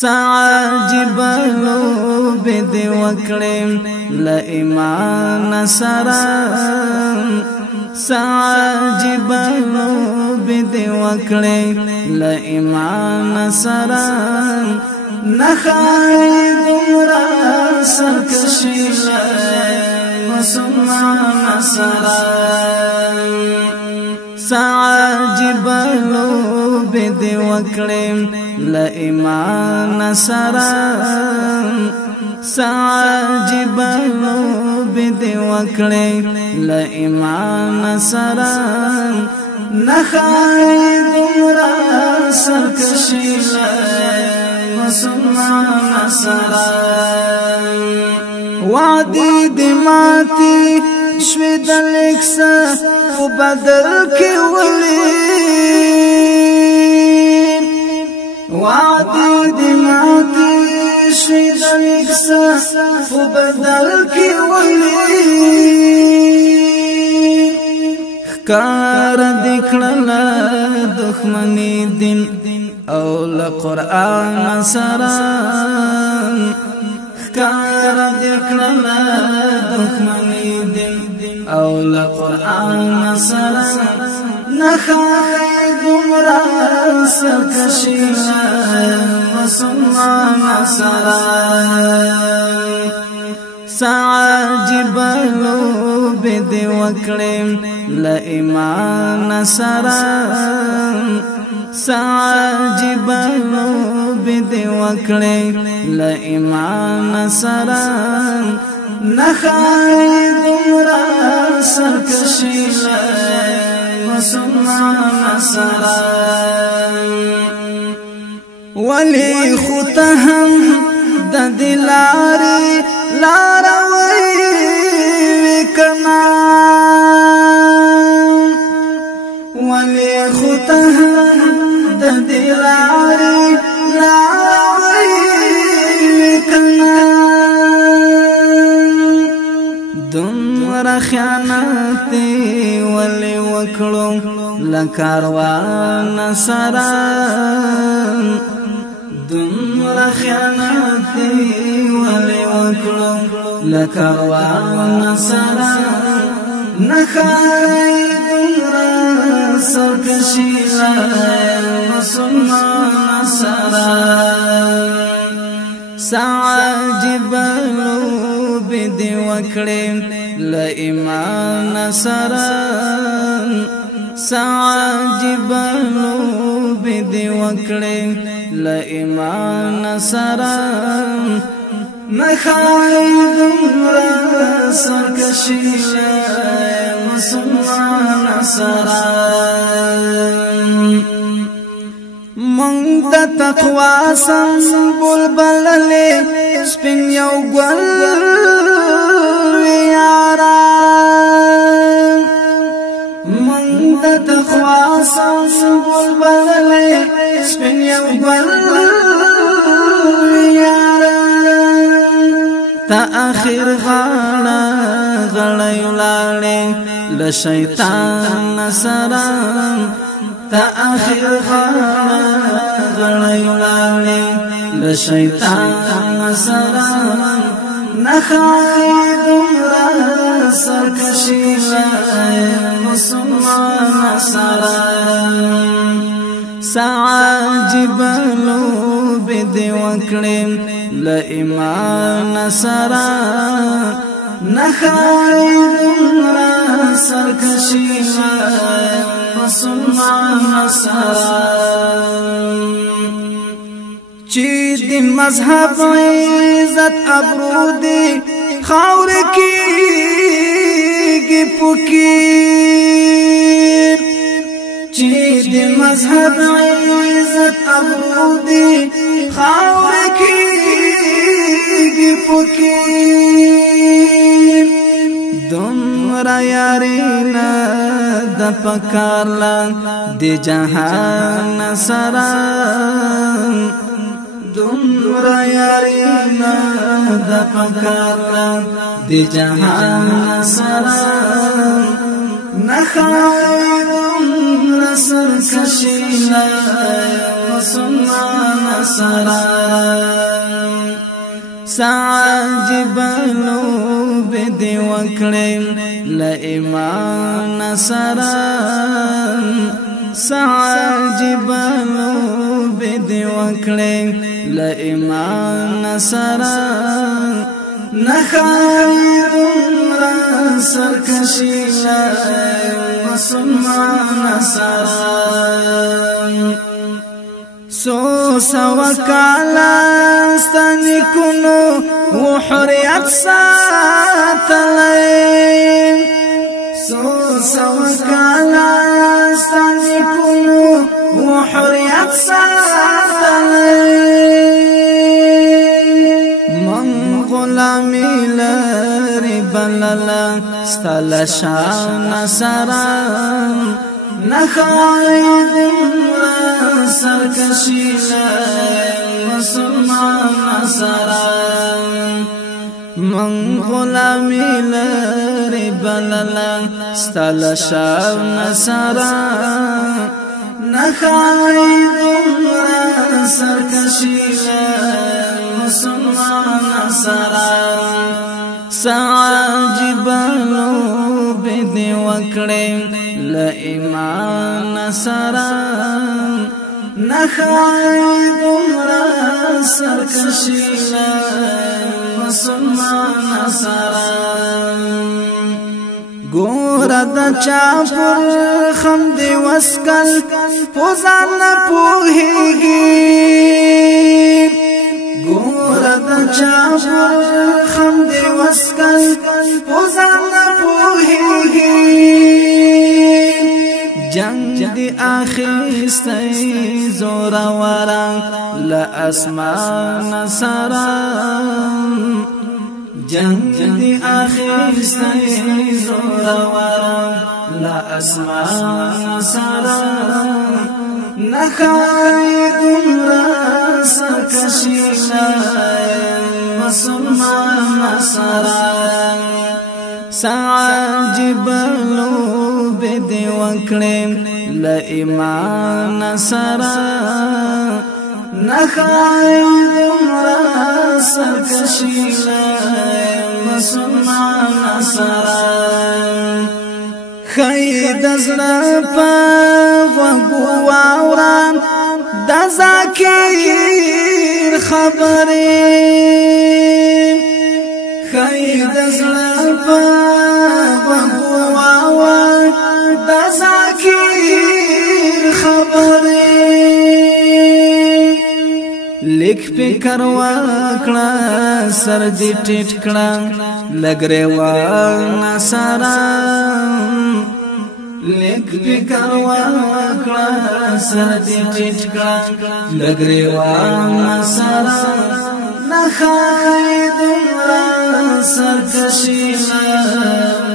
سعجب لوب دی وکړم ل ایمان سره سعجب لوب دی وکړم ل ایمان سره نخای دمرا سرکشی مسلمان سره سعجب لوب دی وکړم ل ایمان سره سعجب لوب دی وکړم ل ایمان سره نخای دمرا سرکشی مسلمان سره وعدی دی ماتی شوی دلکسا و بدل کی ولی وعدی دی ماتی شوی دلکسا و بدل کی ولی خکار دکڑلا دخمنی دین او لقرآن سران خکار دکڑلا دخمنی دین او لقرآن سران نخای گمرا سرکشی مسلمان سران سعجب لوب دی وکړم ل ایمان سره سعجب لوب دی وکړم ل ایمان سره نخای دمرا سرکشی مسلمان سره ولی خطهم د دلاری لاروی وکنا ولی خطهم د دلاری لاروی وکنا دمرا خیانت ولی وکړو لکاروان سره دمرا خیانت ولی وکړو لکاروان سره نخای دمرا سرکشی مسلمان سره سعجب لوب دی وکړم ل ایمان سره سعجب لوب دی وکړم ل ایمان سره نخای دمرا سرکشی مسلمان سره مونږ د تقوا سمبول بللې سپین یو ګل یارا مونږ د تقوا سمبول بللې سپین یو ګل یارا تا اخر غاړه غړې ولاړې ل شیطان سره تا اخر غاړه غړې ولاړې ل شیطان سره نخای دمرا سرکشی مسلمان سره سعجب لوب دی وکړم ل ایمان سره نخای دمرا سرکشی مسلمان سره چی دی مذهب عزت ابرو دی خاور کی پوکی چی دی مذهب عزت ابرو دی خاور کی پوکی دمرا یارینا د پکارلا دی جهان سره دمرا یارینا د پکارلا دی جهان سره نخای دمرا سرکشی مسلمان سرا سعجب لوب دی وکړم ل ایمان سرا سعجب لوب دی وکړم ل ایمان سرا نخاید را سرکشی مسلمان سرا سو سوکالا ستانی کنو وحریت ساتلیم سو سوکالا ستانی کنو وحریت ساتلیم من غلامی لری بللا ستل شان سرام نخاید سرکشی مسلمان سرا من غلامی لری بللا ستل شان سرا نخاید سرکشی مسلمان سرا سعجب لوب دی وکړم ل ایمان سرا نخاید سرکشی مسلمان سرا ګور د چا پر خم دی وسکل پوزان پوهیږي ګور د چا پر خم دی وسکل پوزان پوهیږي جنگ دی آخیستی زورا ورا لأسمان سرا جنگ دی آخیستی زورا ورا لأسمان سرا نخاید را سرکشی مسلمان سرا سعجب لوب دی وکړم ل ایمان سرا نخاید سرکشی مسلمان سرا خید زړه په غوږ واورم د ذکر خبرې خید زړه په غوږ واورم د ذکر خبرې لیک فکر وکړه سر دې ټیټ کړه لګریوان سرا لیک فکر وکړه سر دې ټیټ کړه لګریوان سرا نخاید سرکشی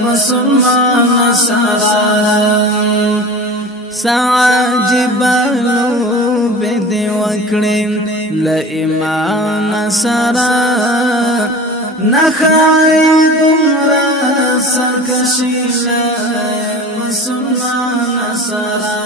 مسلمان سرا سعجب لوب دی وکړم ل ایمان سرا نخاید سرکشی مسلمان سرا